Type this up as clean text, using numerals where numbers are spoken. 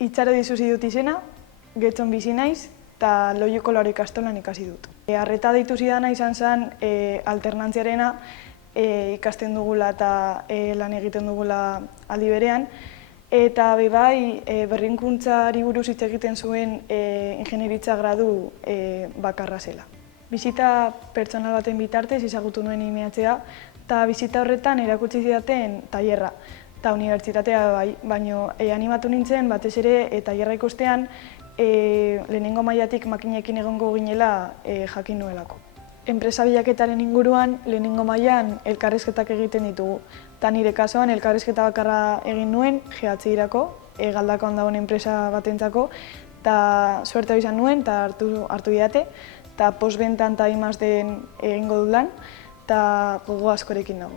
Itxaro dizuzi dut izena, Getxon bizi naiz, eta Loioko Laro ikastolan ikasi dut. Arreta deitu zidana izan zen alternantziarena, ikasten dugula eta lan egiten dugula aldi berean, eta bai berrikuntzari buruz hitz egiten zuen ingenieritza gradu bakarra zela. Bizita pertsonal baten bitartez ezagutu nuen IMHa, eta bizita horretan erakutsi zidaten tailerra. Eta unibertsitatea bai, baina animatu nintzen batez ere tailerra ikustean lehenengo mailatik makinekin egongo ginela jakin nuelako. Enpresa bilaketaren inguruan lehenengo mailan elkarrizketak egiten ditugu. Eta nire kasuan elkarrizketa bakarra egin nuen GHI-rako, Galdakaon dagoen enpresa batentzako, eta suerte izan nuen eta hartu didate, eta postbentan eta I+D egingo dut lan, eta gogo askorekin dago.